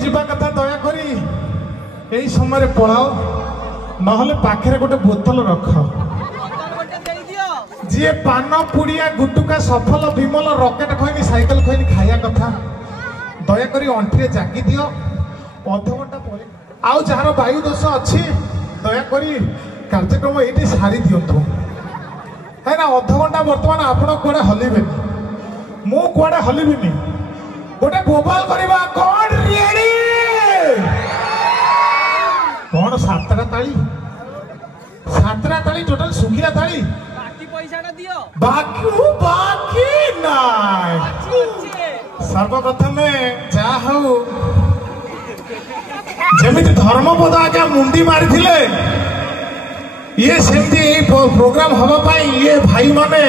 जीवा कथा दया करी यही समय पढ़ाओ नहले पाखे गोटे बोतल रख जी पान पुड़िया गुटुका सफल विमल रकेट खोनी साइकेल खोनी खाया कथा दया करी अंठी जागी दियो अध घंटा पर आउ जार वायु दोष अच्छी दया करी कार्यक्रम ये सारी दिंतु है ना अध घंटा बर्तमान आपण कड़े हलबे मु कड़े हलबिनी गोटे बोबाल करवा कौन रेडी कौन सातटा ताली टोटल सुखिला ताली बाकी पैसाटा दियो बाकी नाय सर्वप्रथम जा हूँ जमिति धर्मपद आज्ञा मुंडी मारी ये सेमती प्रोग्राम हवाई ये भाई माने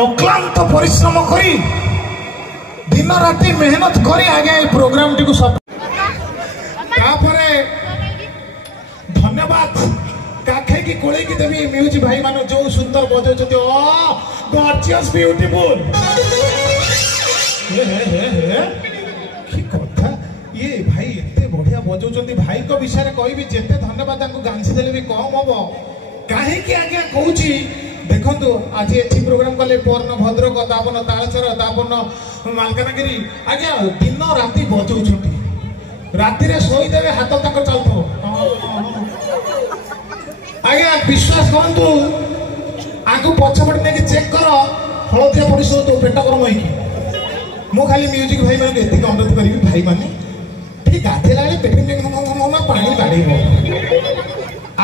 अक्लांत परिश्रम करी दिन राति मेहनत करी आगे ये प्रोग्राम टी सब धन्यवाद काखे की कोले की देवी म्यूजिक भाई मानो जो सुंदर बजाउछथि गॉर्जियस ब्यूटीफुल की कथा ये भाई एते बढ़िया बजाउछथि भाई को विषय कहबी जेते धन्यवाद तांको गांसी देले भी कम हबो काहे की आज्ञा कहूची देखंतु आज एठी प्रोग्राम कले पर्ण भद्रक दापन तालचर दापन मालकानगिरी आज्ञा दिन राति बजाउछथि राति रे सोई देवे हाथ तक चलथो आज्ञा विश्वास करंतु आगु पछपट ने चेक कर हलदिया परिसो तो पेट गरम होई मु खाली म्यूजिक भाई माने एति अनुरोध करिवि भाई माने ठीक गाथे लाले पेट में पानी बाड़ेबो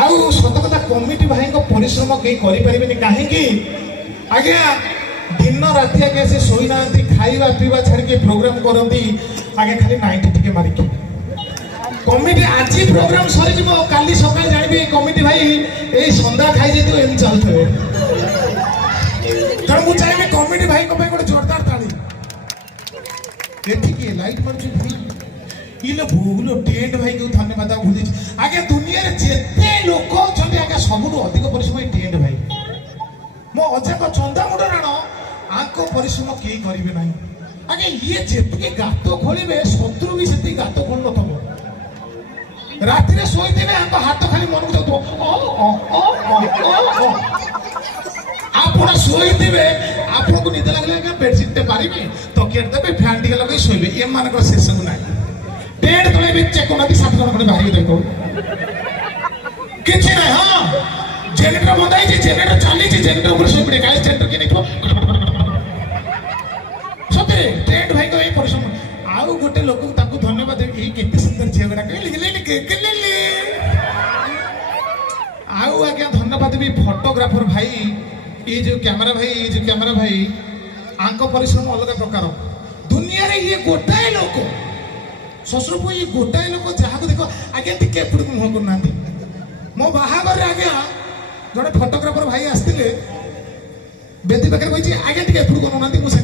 आउ सत कथा कमिटी भाई को परिश्रम कई करि परिबेनी काहे की आज्ञा दिन राति आगे से सोई नांती खाइबा पीवा छाड़ के प्रोग्राम करंती आगे खाली 90 टिके मारी के कमिटी आज प्रोग्राम सरी जीवो काली सकाळ जानिबे कमिटी भाई ए संध्या खाई जेतो एम चलथबे तर मु चाहे कमिटी भाई को गोटे जोरदार ताली एठी के लाइट मारछु भाई इले भोगलो टेंट भाई को धन्यवाद भूली आगे दुनिया रे जेते लोक छथि आगे सबुठु अधिक परिश्रम टेंट भाई मो अजा को चंदा मुंड राण आको परिश्रम के करिवे नाही आगे ये जेते गातो खोलिबे शत्रु भी सेति गातो खोल नथबो राति रे सोई देबे आको हाथ खाली मन को जातो आपण सोई देबे आपण को निद लागले का बेडशीट ते पारिबे तकिया देबे फैन टिके लगे सोइबे ए मान को शेष को नाही पेड़ तले भी चेक कोना 7 जन खडे बाहरी देखो किछि नै हां जनरेटर बंदाई जे जनरेटर चाली जे जनरेटर ऊपर से पड़े काले जनरेटर के निको सते टेंट भाई को ए परिश्रम आउ गोटे लोक ताकू धन्यवाद ए केते सुंदर जेगडा के आउ आज्ञा धन्यवाद भी फोटोग्राफर भाई ये जो कैमरा भाई आंको परिश्रम अलग प्रकार दुनिया रे ये गोटाए लोक ससुर ये गोटाए लोक जहाँ को देखो आगे टिके एपड़ को मुह करना मो बाहागर आज्ञा जड़े फोटोग्राफर भाई आसते बेदी पाखे कही आगे टिके एपड़ को ना मुझे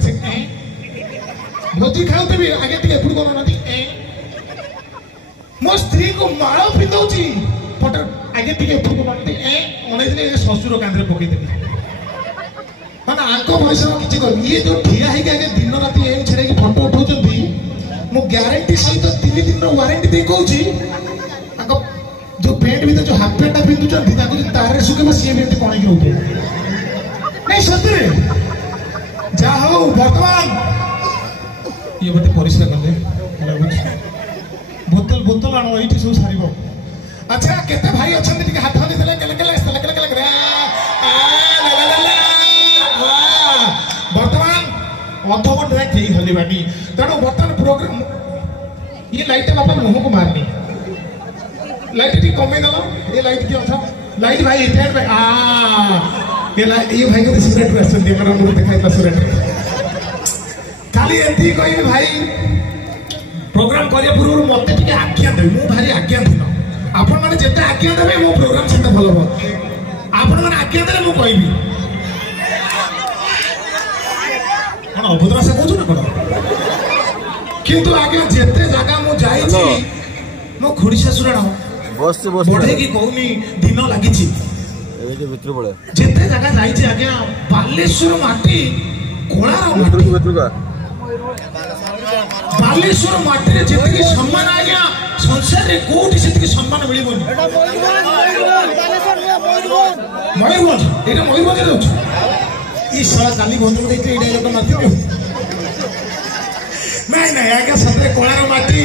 भोजी खाऊबी आगे टिके एपड़ को ना मो स्त्री को माल पिंधौची फोटो आगे टिके एपड़ को ना ससुर कांधे पकईदेवी माना आंको परिश्रम किसी कर ये जो ठिया है आगे दिन राति एम छेड़े फोटो उठाउछंती मु गारंटी सहित 3 दिन वारंटी दे कहूची आंको जो पेंट भी जो हाफ पेंट पिंधुछंती ताको तारे सुके सी एमती कणे के उठे नहीं सतरे जा हो वर्तमान ये बटे परिश्रम करले बोतल आनो एठी सब सारिबो अच्छा केते भाई अछंती टिके हाथ दे देले केले वर्तमान अधघंटा कहीं हलवानी तेणु बर्तमान प्रोग्राम ये लाइट बापा मुह को मारनी लाइट टी कमे दल ये लाइट की अच्छा लाइट भाई टेंट भाई ये भाई को सिगरेट क्वेश्चन दे कर मुझे दिखाई सिगरेट खाली एंती कहि भाई प्रोग्राम करिया पूर्व मते टिके आज्ञा दे मु भारी आज्ञा दिन आपण माने जेते आज्ञा देबे मो प्रोग्राम सेते भलो हो आपण माने आज्ञा देले मु कहबी कौन अभद्र से कहूँ ना कौन किंतु आगे जेते जगह मु जाइछि मो खुड़ी ससुराण बढ़े की कहूनी दिन लगी जेते जगह जाइछि आगे बालेश्वर माटी कोलार माटी बालेश्वर माटी रे जेते सम्मान आज्ञा ସାଙ୍ଗରେ କୋଉଠି ସେତିକି ସମ୍ମାନ ମିଳିବନି। ମୟୂରଭଞ୍ଜ ଏଇଟା ମୟୂରଭଞ୍ଜରେ ଅଛି। ଇ ଶଳା କାଲି ବନ୍ଧୁକୁ ଦେଇଥିଲେ ଏଇଟା ଲୋକ ମାତିବେ। ନାଇଁ ନାଇଁ ଆଜ୍ଞା ସତରେ କଳାର ମାଟି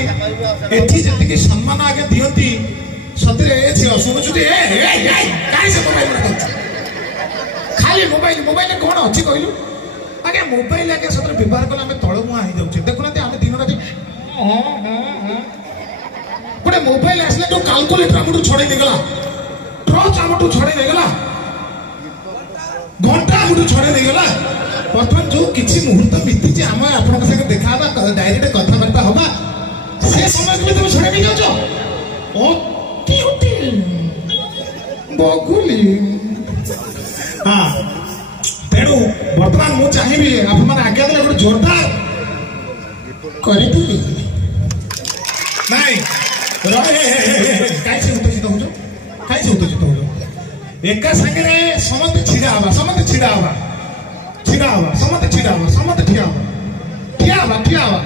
ଏଠି ଯେତିକି ସମ୍ମାନ ଆଜ୍ଞା ଦିଅନ୍ତି ସତରେ ଏ ଝିଅ ଶୁଣୁଛୁ ଯେ କାହିଁ ସେ ମୋବାଇଲ ଖାଲି ମୋବାଇଲରେ କଣ ଅଛି କହିଲୁ ଆଜ୍ଞା ମୋବାଇଲ ଆଜ୍ଞା ସତରେ ବ୍ୟବହାର କଲେ ଆମେ ତଳମୁହାଁ ହେଇଯାଉଛେ। ଦେଖୁନାହାନ୍ତି ଆମେ ଦିନ ରାତି ଗୋଟେ ମୋବାଇଲ ଆସିଲା ଯୋଉ କାଲକୁଲେଟର ଆମଠୁ ଛଡେଇ ନେଇଗଲା, ଟର୍ଚ୍ଚ ଆମଠୁ ଛଡେଇ ନେଇଗଲା, ଘଣ୍ଟା ଆମଠୁ ଛଡେଇ ନେଇଗଲା। ବର୍ତ୍ତମାନ ଯୋଉ କିଛି ମୁହୂର୍ତ୍ତ ବିତିଛି ଆମେ ଆପଣଙ୍କ ସାଙ୍ଗେ ଦେଖା ହବା ଡାଇରେକ୍ଟ କଥାବାର୍ତ୍ତା ହବା ସେ ସମୟକୁ ବି ତମେ ଛଡେଇ ନେଇଯାଉଛ। ବଗୁଲି ହଁ ତେଣୁ ବର୍ତ୍ତମାନ ମୁଁ ଚାହିଁବି ଆପଣମାନେ ଆଜ୍ଞା ଦେଲେ ଗୋଟେ ଜୋରଦାର କରିଥିଲି ନାଇଁ କାହିଁ ସେ ଉତ୍ତୋଚିତ ହଉଛ, କାହିଁ ସେ ଉତ୍ତୋଚିତ ହଉଛ। ଏକା ସାଙ୍ଗରେ ସମସ୍ତେ ଛିଡା ହବା, ସମସ୍ତେ ଛିଡା ହବା, ଛିଡା ହବା, ସମସ୍ତେ ଛିଡା ହବା, ସମସ୍ତେ ଠିଆ ହବା, ଠିଆ ହବା, ଠିଆ ହବା।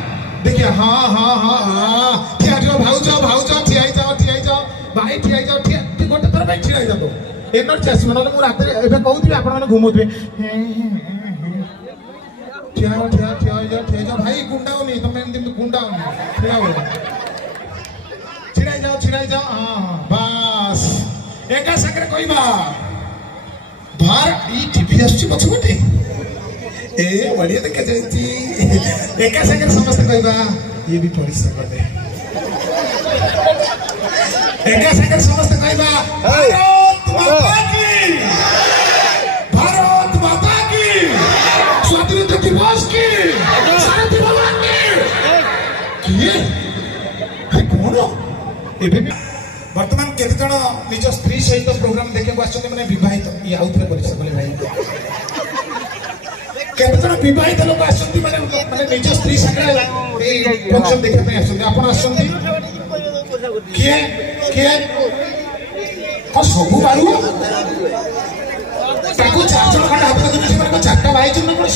ଦେଖିଆ ହଁ ହଁ ହଁ ହଁ ଠିଆ ଠିଆ ଭାଉଛ ଭାଉଛ ଠିଆ ହେଇଯାଅ, ଠିଆ ହେଇଯାଅ ଭାଇ, ଠିଆ ହେଇଯାଅ, ଠିଆ ଗୋଟେ ଥର ପାଇଁ ଛିଡା ହେଇଯାଅ। ଏନର୍ଜି ଆସିବ, ନହେଲେ ମୁଁ ରାତିରେ ଏବେ କହୁଥିବି ଆପଣମାନେ ଘୁମଉଥିବେ। ଠିଆ ହବ, ଠିଆ ଠିଆ ହେଇଯାଅ, ଠିଆ ହେଇଯାଅ ଭାଇ, ଗୁଣ୍ଡାଉନି ତମେ ଏମିତି ଗୁଣ୍ଡାଉନି, ଠିଆ ହୁଅ, ଛିଡା ହେଇଯାଅ, ଛିଡା ହେଇଯାଅ। ହଁ ବାସ୍ ଏକା ସାଙ୍ଗରେ କହିବା ଭାର ଇ ଟିଭି ଆସୁଛି ପଛପଟେ ଏ ବଢିଆ ଦେଖାଯାଉଛି। ଏକା ସାଙ୍ଗରେ ସମସ୍ତେ କହିବା ଇଏ ବି ପରିଶ୍ରମ କଲେ। ଏକା ସାଙ୍ଗରେ ସମସ୍ତେ କହିବା ଭାରତ ମାତା କି, ଭାରତ ମାତା କି, ସ୍ୱାଧୀନତା ଦିବସ କି, ଶାନ୍ତି ଭଗବାନ କି। କିଏ କଣ ଏବେ ବର୍ତ୍ତମାନ କେତେ ଜଣ ନିଜ ସ୍ତ୍ରୀ ସହିତ ପ୍ରୋଗ୍ରାମ ଦେଖିବାକୁ ଆସୁଛନ୍ତି, ମାନେ ବିବାହିତ ଇଏ ଆଉଥରେ ପରିଶ୍ରମ କଲେ ଭାଇ। କେତେ ଜଣ ବିବାହିତ ଲୋକ ଆସନ୍ତି ମାନେ ନିଜ ସ୍ତ୍ରୀ ସାଙ୍ଗରେ ଏଇ ପ୍ରୋଗ୍ରାମ ଦେଖିବା ପାଇଁ ଆସନ୍ତି। ଆପଣ ଆସନ୍ତି କିଏ କିଏ ସବୁ ବାରୁ ତାକୁ 4 ଜଣ ଖଣ୍ଡେ ହାତ ଦେଖୁଛନ୍ତି, ସେମାନେ 4ଟା ବାହାଇଛନ୍ତି ନା କଣ?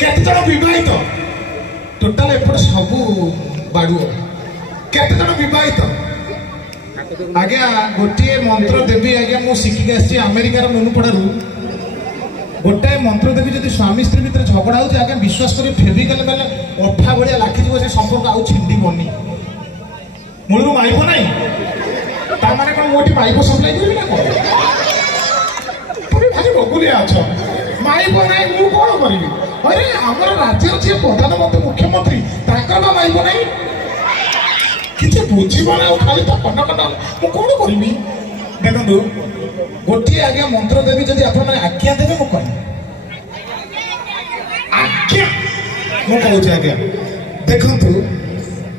କେତେ ଜଣ ବିବାହିତ ଟୋଟାଲ ଏପଟେ ସବୁ ବାଡୁଅ। କେତେ ଜଣ ବିବାହିତ ଆଜ୍ଞା ଗୋଟିଏ ମନ୍ତ୍ର ଦେବି ଆଜ୍ଞା ମୁଁ ଶିଖିକି ଆସିଛି ଆମେରିକାର ମନୁପଡ଼ାରୁ। ଗୋଟାଏ ମନ୍ତ୍ର ଦେବି ଯଦି ସ୍ୱାମୀ ସ୍ତ୍ରୀ ଭିତରେ ଝଗଡ଼ା ହଉଛି ଆଜ୍ଞା ବିଶ୍ୱାସ କରି ଫେବିକାଲ ବେଲେ ଅଠା ଭଳିଆ ଲାଖିଯିବ, ସେ ସମ୍ପର୍କ ଆଉ ଛିଣ୍ଡିବନି, ମୂଳରୁ ମାଇବ ନାହିଁ। ତା ମାନେ କଣ ମୁଁ ଏଠି ମାଇବ ସପ୍ଲାଇ କରିବି ନା କଣ? ତମେ ଭାରି ବଗୁଲିଆ ଅଛ, ମାଇବ ନାହିଁ ମୁଁ କଣ କରିବି? ଆରେ ଆମର ରାଜ୍ୟର ଯିଏ ପ୍ରଧାନମନ୍ତ୍ରୀ ମୁଖ୍ୟମନ୍ତ୍ରୀ ତାଙ୍କର ବା ମାଇବ ନାହିଁ, କିଛି ବୁଝିବ ନା, ଖାଲି ତ କନ କନ ମୁଁ କଣ କରିବି? ଦେଖନ୍ତୁ ଗୋଟିଏ ଆଜ୍ଞା ମନ୍ତ୍ର ଦେବି, ଯଦି ଆପଣମାନେ ଆଜ୍ଞା ଦେବେ ମୁଁ କହିବି। ଆଜ୍ଞା ମୁଁ କହୁଛି ଆଜ୍ଞା ଦେଖନ୍ତୁ,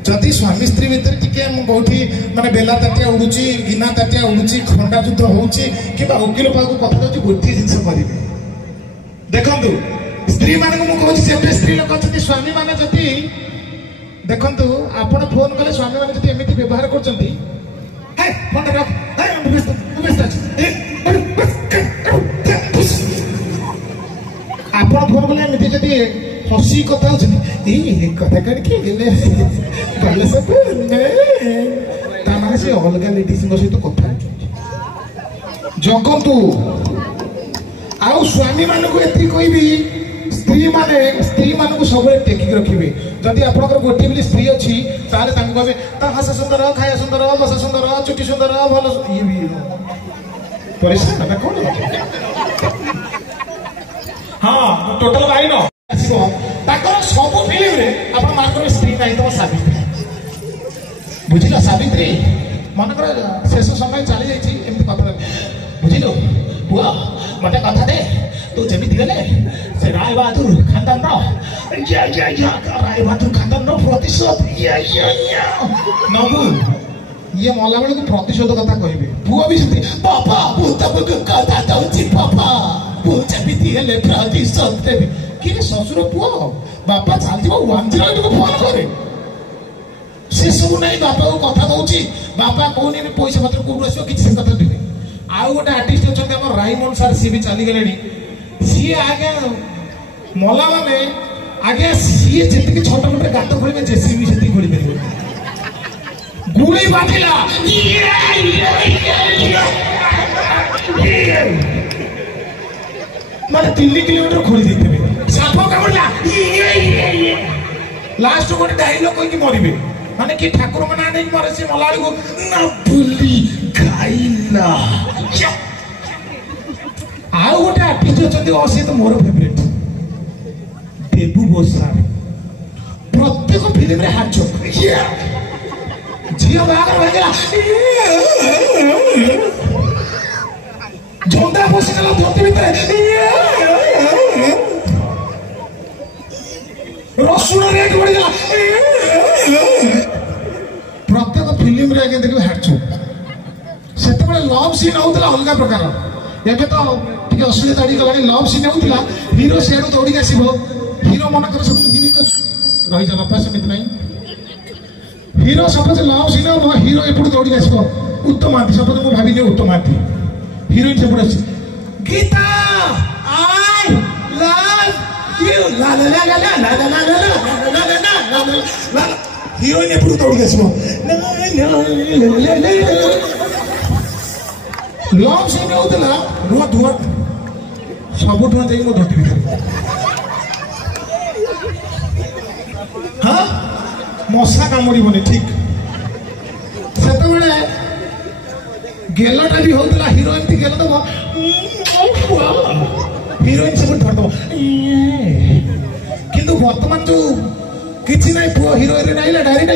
ଯଦି ସ୍ୱାମୀ ସ୍ତ୍ରୀ ଭିତରେ ଟିକେ ମୁଁ କୋଉଠି ମାନେ ବେଲା ତାଟିଆ ଉଡୁଛି, ଗିନା ତାଟିଆ ଉଡୁଛି, ଖଣ୍ଡା ଯୁଦ୍ଧ ହଉଛି କିମ୍ବା ଓକିଲ ପାଖକୁ କଥା ଯାଉଛି, ଗୋଟିଏ ଜିନିଷ କରିବେ। ଦେଖନ୍ତୁ ସ୍ତ୍ରୀ ମାନଙ୍କୁ ମୁଁ କହୁଛି, ଯେତେ ସ୍ତ୍ରୀ ଲୋକ ଅଛନ୍ତି ସ୍ୱାମୀ ମାନେ ଯଦି ଦେଖନ୍ତୁ ଆପଣ ଫୋନ କଲେ ସ୍ୱାମୀ ମାନେ ଯଦି ଏମିତି ବ୍ୟବହାର କରୁଛନ୍ତି, ଆପଣ ଫୋନ କଲେ ଏମିତି ଯଦି ହସି କଥା ହଉଛନ୍ତି, ଏଇ କଥା କାଢିକି ଗଲେ ତାମାନେ ସେ ଅଲଗା ଲେଡିଜଙ୍କ ସହିତ କଥା ହଉଛନ୍ତି। ଜଗନ୍ତୁ ଆଉ ସ୍ୱାମୀ ମାନଙ୍କୁ ଏତିକି କହିବି, ସ୍ତ୍ରୀ ମାନଙ୍କୁ ସବୁବେଳେ ଟେକିକି ରଖିବେ। ଯଦି ଆପଣଙ୍କର ଗୋଟିଏ ବୋଲି ସ୍ତ୍ରୀ ଅଛି ତାହେଲେ ତାଙ୍କୁ କହିବେ ତା ହସ ସୁନ୍ଦର, ଖାଇବା ସୁନ୍ଦର, ବସା ସୁନ୍ଦର, ଚୁଟି ସୁନ୍ଦର, ଭଲ ଇଏ ବି ପରିଷ୍କାର କଣ? ହଁ ଟୋଟାଲ ବାଇନ ଆସିବ ତାଙ୍କର ସବୁ ଫିଲ୍ମରେ। ଆପଣ ମାର୍କ କରିବେ ସ୍ତ୍ରୀ ନାହିଁ ତମ ସାବିତ୍ରୀ, ବୁଝିଲ? ସାବିତ୍ରୀ ମନେକର ଶେଷ ସମୟ ଚାଲି ଯାଇଛି, ଏମିତି କଥା ବୁଝିଲୁ ପୁଅ ମତେ କଥା ଦେ, ତୁ ଯେମିତି ହେଲେ ସେ ରାୟ ବାହାଦୁର ଖାନଦାନର ରାୟ ବାହାଦୁର ଖାନଦାନର ପ୍ରତିଶୋଧ ନବୁ। ଇଏ ମଲା ବେଳକୁ ପ୍ରତିଶୋଧ କଥା କହିବେ। ପୁଅ ବି ସେମିତି, ବାପା ମୁଁ ତମକୁ କଥା ଦଉଛି ବାପା, ମୁଁ ଯେମିତି ହେଲେ ପ୍ରତିଶୋଧ ଦେବି। କିଏ ଶ୍ୱଶୁର ପୁଅ ବାପା ଚାଲିଯିବ 108କୁ ଫୋନ କରେ, ସେ ସବୁ ନାହିଁ ବାପାକୁ କଥା ଦଉଛି, ବାପା କହୁନି ପଇସା ପତ୍ର କୋଉଠୁ ଆସିବ କିଛି ସେ କଥା ଦେବେ। ଆଉ ଗୋଟେ ଆର୍ଟିଷ୍ଟ ଅଛନ୍ତି ଆମର ରାଇମୋହନ ସାର୍, ସିଏ ବି ଚାଲିଗଲେଣି। ସିଏ ଆଜ୍ଞା ମଲା ମାନେ ଆଜ୍ଞା ସିଏ ଯେତିକି ଛୋଟ ମୋଟ ଗାତ ଖୋଳିବେ ଜେସିବି ସେତିକି ଖୋଳି ପାରିବ। ଗୁଳି ବାଜିଲା ମାନେ 3 କିଲୋମିଟର ଖୋଳି ଦେଇଥିବେ ସାପ କାମୁଡ଼ିଲା ଲାଷ୍ଟ ଗୋଟେ ଡାଇଲଗ କହିକି ମରିବେ ମାନେ କି ଠାକୁରଙ୍କ ନାଁ ନେଇକି ମରେ ସେ ମଲା ବେଳକୁ ନା ବୁଲି ଖାଇଲା। ଆଉ ଗୋଟେ ଆର୍ଟିଷ୍ଟ ଅଛନ୍ତି ସେ ତ ମୋର ଫେଭରେଟ ଦେବୁ ବୋସାର ପ୍ରତ୍ୟେକ ଫିଲ୍ମରେ ହାର୍ଟ ଚୋକ୍ ଝିଅ ବାହାଘର ଭାଙ୍ଗିଲା ଜନ୍ଦା ବସିଗଲା ଧୋତି ଭିତରେ ରସୁଣ ରେଟ୍ ବଢିଗଲା ପ୍ରତ୍ୟେକ ଫିଲ୍ମରେ ଆଜ୍ଞା ଦେଖିବେ ହାର୍ଟ ଚୋକ୍। ସେତେବେଳେ ଲଭ୍ ସିନ୍ ହଉଥିଲା ଅଲଗା ପ୍ରକାର ଏବେ ତ ଟିକେ ଅସୁବିଧା ଗଲାଣି ଲଭ୍ ସିନ୍ ହଉଥିଲା ହିରୋ ସିଆଡୁ ଦୌଡ଼ିକି ଆସିବ ହିରୋ ମନେକର ସବୁ ରହିଯା ବାପା ସେମିତି ନାହିଁ ହିରୋ ସପୋଜ ଲଭ୍ ସିନ୍ ହବ ହିରୋ ଏପଟୁ ଦୌଡ଼ିକି ଆସିବ ଉତ୍ତମ ମହାନ୍ତି ସପୋଜ ମୁଁ ଭାବିଲି ଉତ୍ତମ ମହାନ୍ତି ହିରୋଇନ ସେପଟେ ଅଛି ଗୀତା ଆଇ ଲଭ୍ ୟୁ ଲା ଲା ଲା ଲା ଲା ଲା ଲା ଲା ଲା ଲା ହିରୋଇନ ଏପଟୁ ଦୌଡ଼ିକି ଆସିବ ଲଭ୍ ସିନ୍ ହଉଥିଲା ଧୂଆଁ ଧୂଆଁ ସବୁ ଧୂଆଁ ଯାଇକି ମୋ ଧୋତି ଭିତରେ ହଁ ମଶା କାମୁଡ଼ିବନି ଠିକ ସେତେବେଳେ ଗେଲଟା ବି ହଉଥିଲା ହିରୋ ଏମିତି ଗେଲ ଦବ ହିରୋଇନ ସବୁ ଧରିଦବ କିନ୍ତୁ ବର୍ତ୍ତମାନ ଯୋଉ କିଛି ନାହିଁ ପୁଅ ହିରୋ ହିରୋଇନ ଆଇଲା ଡାଇରେକ୍ଟ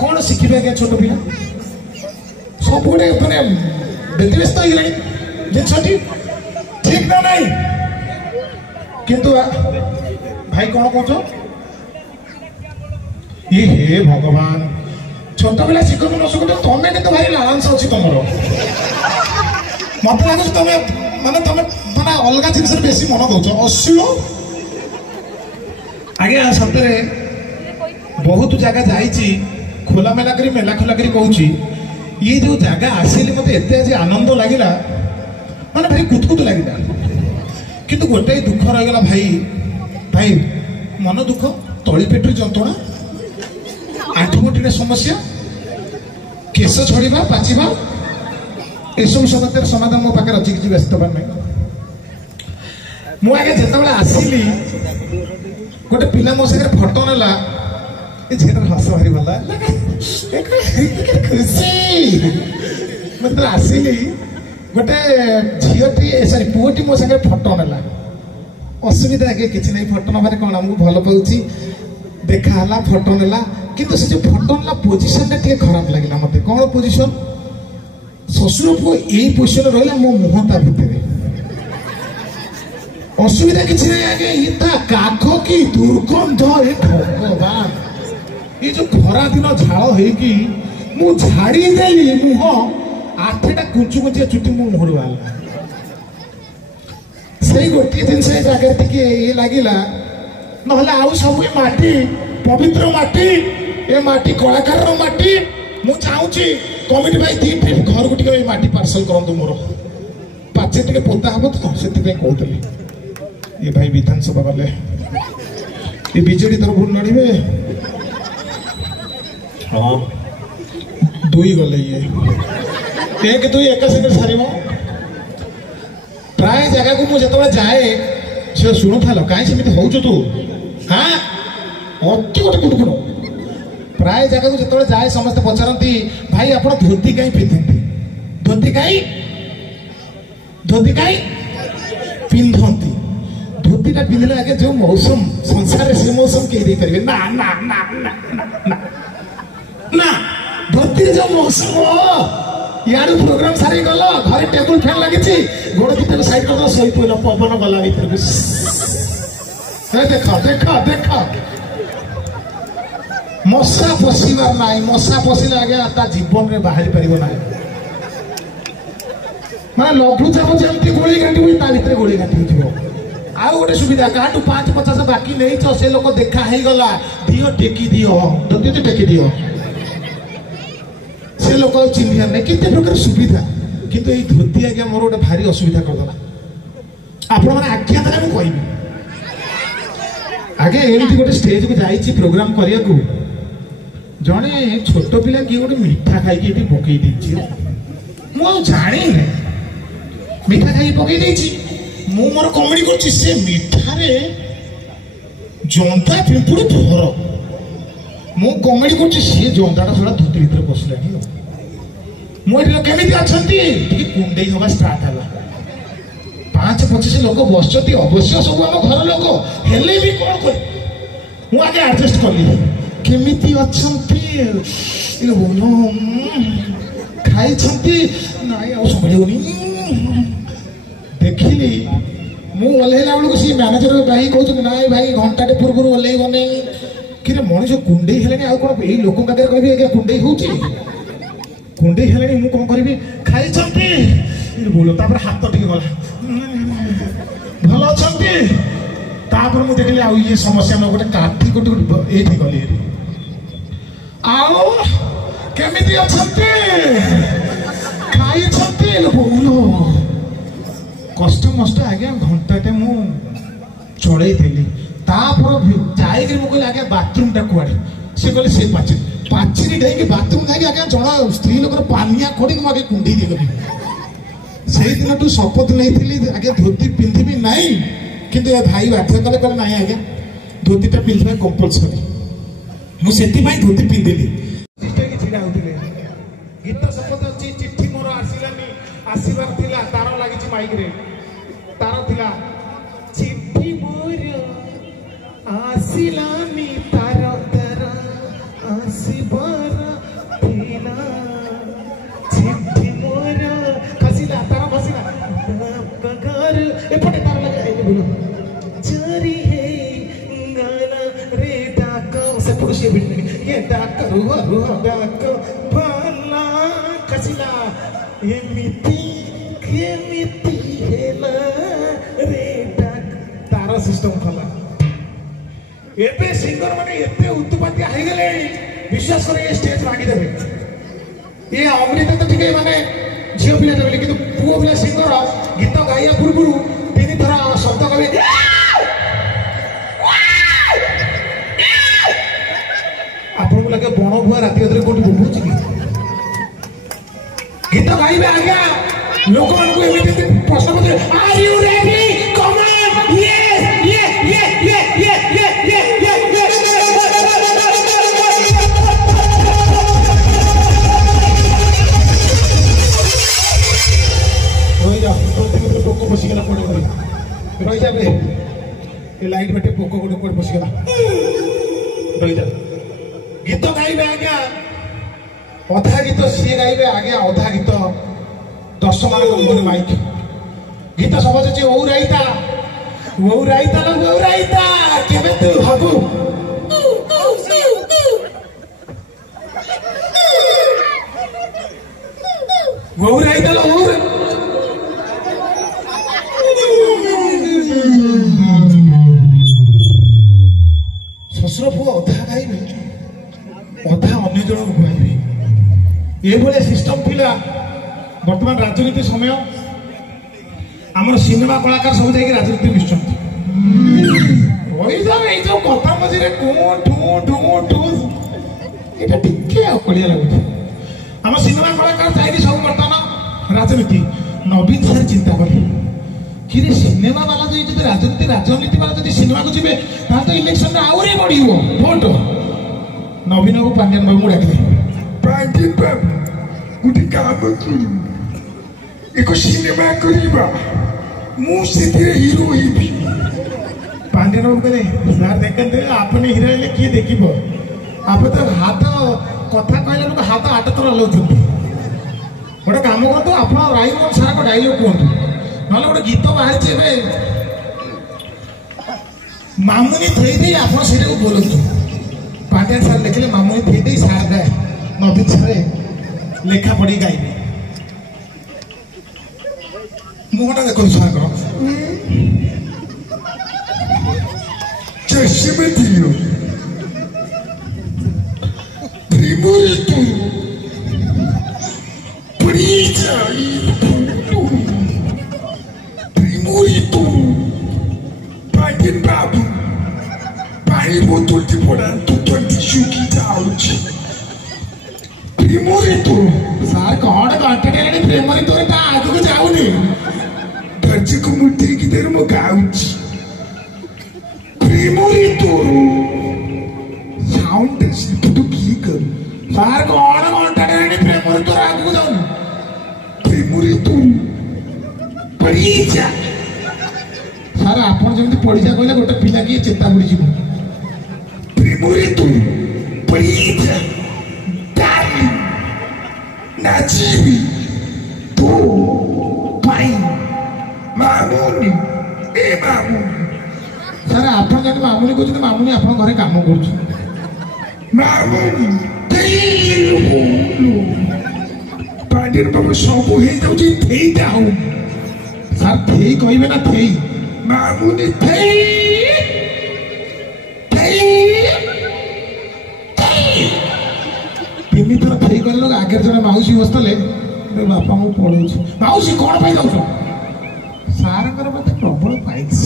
କଣ ଶିଖିବେ ଆଜ୍ଞା ଛୋଟ ପିଲା ସବୁ ଗୋଟେ ମାନେ ବ୍ୟତିବ୍ୟସ୍ତ ହେଇଗଲାଣି ଜିନିଷଟି ଠିକ ନା ନାହିଁ କିନ୍ତୁ ଭାଇ କଣ କହୁଛ ଏ ହେ ଭଗବାନ ଛୋଟ ପିଲା ଶିଖନ୍ତୁ ନ ଶିଖନ୍ତୁ ତମେ କିନ୍ତୁ ଭାରି ଲାଳାଂଶ ଅଛି ତମର ମତେ ଲାଗୁଛି ତମେ ମାନେ ଅଲଗା ଜିନିଷରେ ବେଶୀ ମନ ଦଉଛ ଅଶ୍ଳୀଳ ଆଜ୍ଞା ସତରେ ବହୁତ ଜାଗା ଯାଇଛି ଖୋଲାମେଲା କରି ମେଲା ଖୋଲା କରି କହୁଛି ଇଏ ଯୋଉ ଜାଗା ଆସିଲି ମତେ ଏତେ ଆଜି ଆନନ୍ଦ ଲାଗିଲା ମାନେ ଭାରି କୁତକୁତ ଲାଗିଲା କିନ୍ତୁ ଗୋଟାଏ ଦୁଃଖ ରହିଗଲା ଭାଇ ଭାଇ ମନ ଦୁଃଖ ତଳି ପେଟରେ ଯନ୍ତ୍ରଣା ଆଣ୍ଠୁଗଣ୍ଠିରେ ସମସ୍ୟା କେଶ ଝଡ଼ିବା ପାଚିବା ଏସବୁ ସମସ୍ୟାର ସମାଧାନ ମୋ ପାଖରେ ଅଛି କିଛି ବ୍ୟସ୍ତ ହେବାର ନାହିଁ ମୁଁ ଆଜ୍ଞା ଯେତେବେଳେ ଆସିଲି ଗୋଟେ ପିଲା ମୋ ସାଙ୍ଗରେ ଫଟୋ ନେଲା ଏ ଝିଅଟାର ହସ ଭାରି ଭଲ ଖୁସି ମୁଁ ଯେତେବେଳେ ଆସିଲି ଗୋଟେ ଝିଅଟି ସରି ପୁଅଟି ମୋ ସାଙ୍ଗରେ ଫଟୋ ନେଲା ଅସୁବିଧା ଆଜ୍ଞା କିଛି ନାହିଁ ଫଟୋ ନେବାରେ କ'ଣ ଆମକୁ ଭଲ ପାଉଛି ଦେଖା ହେଲା ଫଟୋ ନେଲା କିନ୍ତୁ ସେ ଯୋଉ ଫଟୋ ନେଲା ପୋଜିସନଟା ଟିକେ ଖରାପ ଲାଗିଲା ମତେ କ'ଣ ପୋଜିସନ ଶ୍ୱଶୁର ପୁଅ ଏଇ ପୋଜିସନରେ ରହିଲା ମୋ ମୁହଁ ତା ଭିତରେ ଅସୁବିଧା କିଛି ନାହିଁ ଆଜ୍ଞା ଇଏ ତା କାଖ କି ଦୁର୍ଗନ୍ଧ ଏ ଭଗବାନ ଏ ଯୋଉ ଖରା ଦିନ ଝାଳ ହେଇକି ମୁଁ ଝାଡ଼ି ଦେଲି ମୁହଁ 8ଟା କୁଞ୍ଚୁ କୁଞ୍ଚିଆ ଚୁଟି ମୋ ମୁହଁରୁ ବାହାରିଲା ସେଇ ଗୋଟିଏ ଜିନିଷ ଏ ଜାଗାରେ ଟିକେ ଇଏ ଲାଗିଲା ନହେଲେ ଆଉ ସବୁ ଏ ମାଟି ପବିତ୍ର ମାଟି ଏ ମାଟି କଳାକାରର ମାଟି ମୁଁ ଚାହୁଁଛି କମିଟି ଭାଇ 2 ଫିଟ୍ ଘରକୁ ଟିକେ ଏ ମାଟି ପାର୍ସଲ କରନ୍ତୁ ମୋର ପାଚେ ଟିକେ ପୋତା ହବ ତ ସେଥିପାଇଁ କହୁଥିଲି ଏ ଭାଇ ବିଧାନସଭା ଗଲେ ଏ ବିଜେଡି ତରଫରୁ ଲଢ଼ିବେ ହଁ 2 ଗଲେ ଇଏ 1 2 ଏକା ସାଙ୍ଗରେ ସାରିବ ପ୍ରାୟ ଜାଗାକୁ ମୁଁ ଯେତେବେଳେ ଯାଏ ସେ ଶୁଣୁଥାଲ କାହିଁ ସେମିତି ହଉଛୁ ତୁ ହଁ ଅତି ଗୋଟେ କୁଟୁକୁଟ ପ୍ରାୟ ଜାଗାକୁ ଯେତେବେଳେ ଯାଏ ସମସ୍ତେ ପଚାରନ୍ତି ଭାଇ ଆପଣ ଧୋତି କାହିଁ ପିନ୍ଧନ୍ତି ଧୋତି କାହିଁ ପିନ୍ଧନ୍ତି ଧୋତିଟା ପିନ୍ଧିଲେ ଆଗେ ଯୋଉ ମୌସମ ସଂସାରରେ ସେ ମୌସମ କେହି ଦେଇପାରିବେ ନା ନା ନା ନା ନା ନା ଧୋତିରେ ଯୋଉ ମୌସମ ইয়ারু প্রোগ্রাম সারি গল ঘরে টেবুল ফ্যান লাগিছি গোড় ভিতরে সাইড করে শোই পড়ল পবন গলা ভিতরକୁ দেখ দেখ দেখ মশা পশিবার নাই মশা পশিলে আগে তা জীবନରେ বাহারি পারিব নাই মানে লঘুচাপ যেମିତି ଗୋଳି ଘାଣ୍ଟି ହୁଏ ତା ଭିତରେ ଗୋଳି ଘାଣ୍ଟି ହେଇଯିବ ଆଉ ଗୋଟେ ସୁବିଧା କାହାଠୁ 5-50 ବାକି ନେଇଛ ସେ ଲୋକ ଦେଖା ହେଇଗଲା ଦିଅ ଟେକି ଦିଅ ଯଦି ଟେକି ଦିଅ से लोक चिन्ह नहीं केते प्रकार सुविधा किंतु ये धोती आज्ञा मोर गोटे भारी असुविधा करदेला आपण मैंने आज्ञा देला मुझे कहबी आगे एमती गोटे स्टेज को जाइए प्रोग्राम करने को जड़े छोट पिला किए गोटे मिठा खाई पकई जानी मिठा खाई पकई मु मोर कमेडी कर मिठारे जंता पिंपुड़ी भर मु कमेडी कर जंताटा सब धोती भर पशिला मुझे केमी अच्छा कुंडे हवा स्टार्ट है 5-25 लोक बस अवश्य सब आम घर लोक हेले भी कौन कर मुझे आडजस्ट कली केमी अच्छा खाई संभाली देखिली मुहला बेलू सी मैनेजर भाई कहते ना भाई घंटाटे पूर्व ओह्लैब नहीं कि मनीष कुंडे है कौन यही लोक आगे कह कुंडे हो कुंडे है मुझे कौन करी खाई बोलो हाथ टे गला भल अच्छा मुझे देखिए आउ ये समस्या मैं गोटे काठी गोटे ये गली आमी अच्छा खाई बोलो कष्ट मस्ट आगे घंटाटे मु चढ़ई जाए मुझे आगे बाथरूम टा कड़े से कहले से पाचेरी डाई बाथरूम जाए आगे जन स्त्री लोक पानिया खोड़ी मुझे कुंडे देगली से दिन तू शपथ नहीं आगे धोती पिंधि नाई कि भाई बाध्य कले कहे ना आज्ञा धोतीटा पिंधा कंपलसरी मुझे धोती पिंधिली छीड़ा होते गीत शपथ अच्छी चिट्ठी मोर आसलानी आसबार थिला तार लगी माइक रे तार थिला चिट्ठी मोर आसलानी तार तार आसबार थिला चिट्ठी मोर खसिला तार खसिला घर एपटे तार लगे बोलो चोरी है गाना रे डाको से पुरुष ये डाको रुह डाको भला खसिला एमिति केमिति हेला रे डाक तार सिस्टम खला एबे सिंगर माने एते उत्पत्ति आइ गेले विश्वास करे ये स्टेज मागी देबे ये अमृत तो ठीक है माने झियो पिला देबे किंतु पुओ पिला सिंगर गीत गाइया पूर्व तीन थरा शब्द कबे आपन लगे बण भुआ राति अदरे कोठी बोलुची कि गीत गाइबे आज्ञा लोक मान को एमिति प्रश्न पत्र are you ready come on yes yes yes yes yes yes yes पोको बसीगला पड़े रही जा ये लाइट बेटे पोको गोटे पड़े बसीगला रही जा गीत गाइबे आज्ञा अधा गीत सी गाइबे आज्ञा अधा गीत दर्शक मान माइक गीत सब अच्छे ओ राइता केबे तू हबु वो राइता लो शशुर पुआ अधा गाइबे अधा अन्य जन को गाइबे ये सिस्टम थिला वर्तमान राजनीति समय आमर सिनेमा कलाकार सब जाके राजनीति मिशुंट जो कथा मझे ये टिके अकड़िया लगुच आम सिनेमा कलाकार जाए सब बर्तमान राजनीति नवीन सर चिंता कले कि सिनेमा वाला जो राजनीति वाला जो सिनेमा को जी तो इलेक्शन आहरी बढ़ भोट नवीन को पांड्यान बाबू डाकिले पांड्यान बाबू गोटे काम एक सिनेमा करवा मुझे हिरो ही पांड्यान बाबू कहे सर देखते आपने हिरो हेल्ले किए देख आप तो हाथ कथा कहले लोग हाथ आठ थर हलाउं गोटे कम करूँ आप राईमोहन सार को डायलॉग कहतु ना गोटे गीत बाहर मामुनी थी आप बोलतु पांड्यान सार लिखले मामुनी थी सार गाए नवीन सारे लेखा पढ़ी गाइबे मुहटा देखो सार चश्मे दियो प्रिमोरितो प्रिमोरितो पांड्यान बाबू पानी बोतल टी पड़ा तो 20 की जाऊँ हाथ मुठे की देर मो गाउच प्रेमरी तोरू साउंड तू की कर सार कोण घंटा रे प्रेमरी तोर आगु जाऊ प्रेमरी तोरू पड़ी जा सार आपण जेमति पड़ी जा कहले गोटे पिला की चेता बुडी जीव प्रेमरी तोरू पड़ी जा डार्लिंग नाचीबी तो पाई मामुनी ए मामुनी सारे आपण जने मामुनी कहते मामुनी आपण घरे काम करू मामुनी पांडेर बाबू सब हो जाउची थेई जाऊ सर थेई कहबे ना थेई मामुनी थेई थेई थेई तिनी थर थेई करलो आगे जने माउसी बसतले बापा मु पढौछु माउसी कोन पाई जाउछो सारंकर मते प्रबल पाइक्स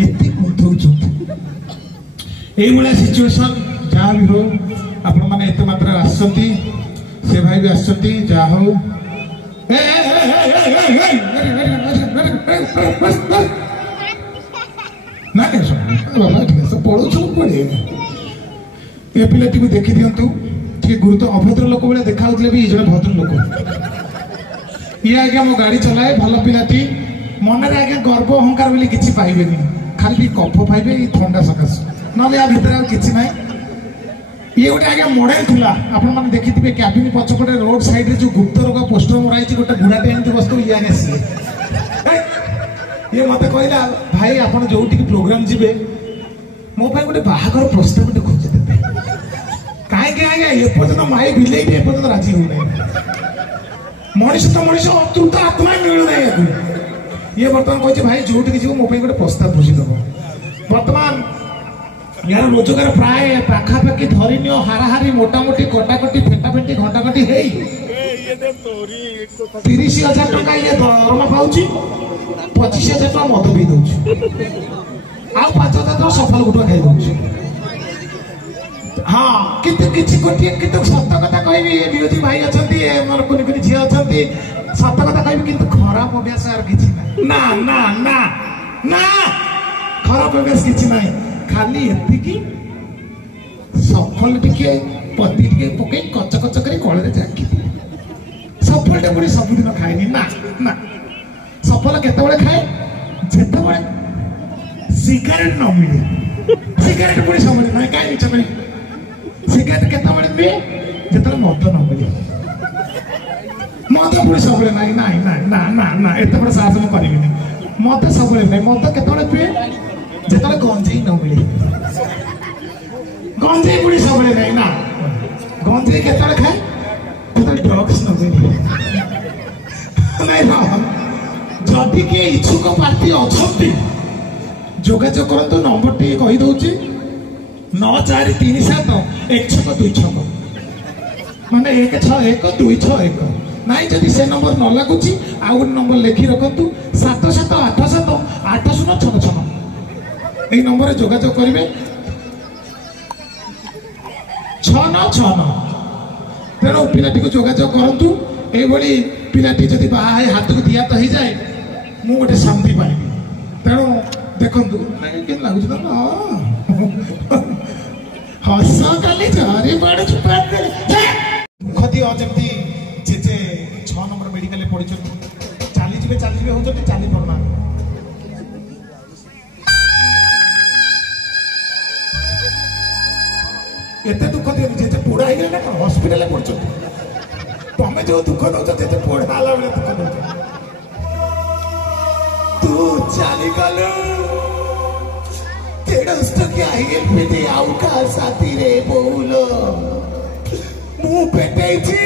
एति कुंथौछु एई भला सिचुएशन जहाँ भी हो आपण माने एते मात्रा आसछंती से भाई भी आसछंती जा हो ना के बाबा ठीक है पढौछु पढे ए पिलाटी को देखि दियंतु ठीक गुरुत्व अभद्र लोक बेले देखा होतले भी जने भद्र लोक ये आगे मो गाड़ी चलाए भल पिलाटी मन रे आगे गर्व अहंकार बोली किछि पाइबेनी खाली कफ पाइबे ठंडा सकाश ना या भीतर किछि नाही ये गोटे आगे मॉडल थिला आपण माने देखिथिबे कैबिन पछपटे रोड साइड रे जो गुप्त रोग पोस्टर मराई गोटे बुढ़ाटे एमती वस्तु ये आगे सी ये मते कहला भाई आपण जोठी प्रोग्राम जिबे मो भाई गोटे बाहागर प्रस्ताव टे खोजि देबे काहे के आगे ये पर्यंत माई बिले ये पर्यंत राजी हो नहीं मनीष तो मनीष अतृप्त आत्मा मिलु नहीं ये बर्तमान कहछि भाई जोठी जीव मो भाई गोटे प्रस्ताव बुझी दबो वर्तमान यार रोजगार प्राय पाखापाखि धरिनियो हाराहारी मोटामोटी कटाकटी फेटाफेटी घंटाकटी है 30,000 टका ये दरमा पाउची 25,000 टका मद पी दउची आ 5,000 टका सफल गुटुआ खाई दउची हाँ किंतु किछि कोटी किंतु सत्य कथा कहबी ए विरोधी भाई अछंती ए मोर कोनी कोनी झिया अछंती सत्य कथा कहबी किंतु खराब अभ्यास आर किछि ना ना ना ना खराब अभ्यास किछि नाही खाली एतिकी सफल टिके पति टिके पके कच कच करी कळे जाकी सफल टे पुरी सब दिन खाइनी ना ना सफल केते बेले खाए जेते बेले सिगरेट न मिले सिगरेट पुरी सब दिन नाही काई मिछ करी सिगरेट केते बेले पिए जेते मद न मिले मद पुरी सब दिन नाही नाही ना ना ना एते बड़ साहस म करिबिनी मद सब दिन नाही मद केते बेले पिए जेतले गंजेई न मिले गंजेई पुरी सबले नहीं ना गंजेई केतले खाए केतले ड्रग्स न मिले नहीं ना जदि के इच्छुक प्रार्थी अछंती जोगाजोग करंतु नंबर टी कहि दउची 94371626 माने 161261 नहीं जदि से नंबर न लागुची आ एक नंबर लिखि रखंतु 77878066 এই নম্বরে যোগাযোগ করিবে 6969 তেণু পিলাটি যোগাযোগ করতু এইভাবে পিলাটি যদি বাহা হাতକୁ দিয়া তো হয়ে যায় মু গোটে শান্তি পাইবি তেণু দেখন্তু কেন লাগুଛି না হস কালি ঝরে পড়ୁଛୁ দুঃখ দিଅ ଯେମିତି ଜେଜେ 6 ନମ୍ବର ମେଡିକାଲରେ ପଡ଼ିଛନ୍ତି ଚାଲିଯିବେ ହଉଛନ୍ତି ଚାଲି ପାରୁନାହାନ୍ତି एते दुख दियो जेते पोड़ा हे ना हॉस्पिटल में पड़छ तमे जो दुख दउछ जेते पोड़ा आला बेले दुख दउछ तू चाली गलो तेडस्त के आइल पेटे आउ का साथी रे बोलो मु पेटे छी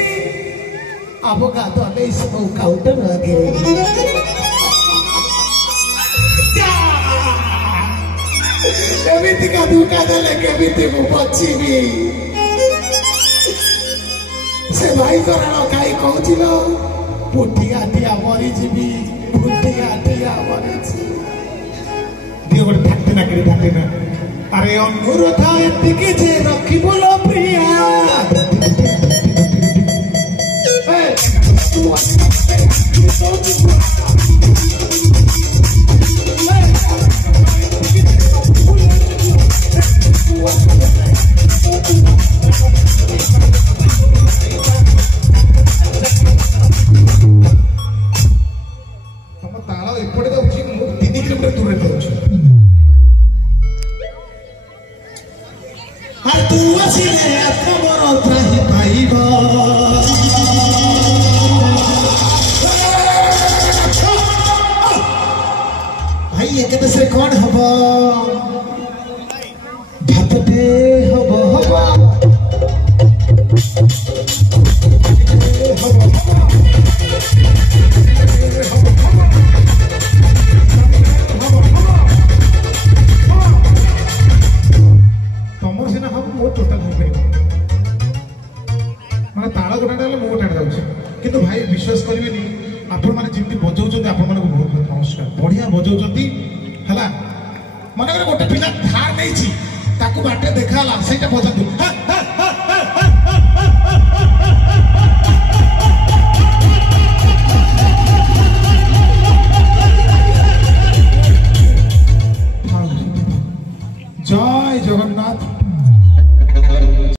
अब का तो ले सब काउंटर लगे एमिति का धोखा देले केमिति मु बचिबी से भाई करण काई कहउथिलो पुटिया टिया मरि जीबी पुटिया टिया मरि छी दियो गोटे ठाकते ना करी ठाकते ना अरे अनुरोध एतिके जे रखी बोलो प्रिया ए तू विश्वास करेंगे आपण मैंने जमी बजाऊँ आपण बहुत बहुत नमस्कार बढ़िया बजाऊँ है मन गोटे पिला थार नहीं बाटे देखा से बजातु हाँ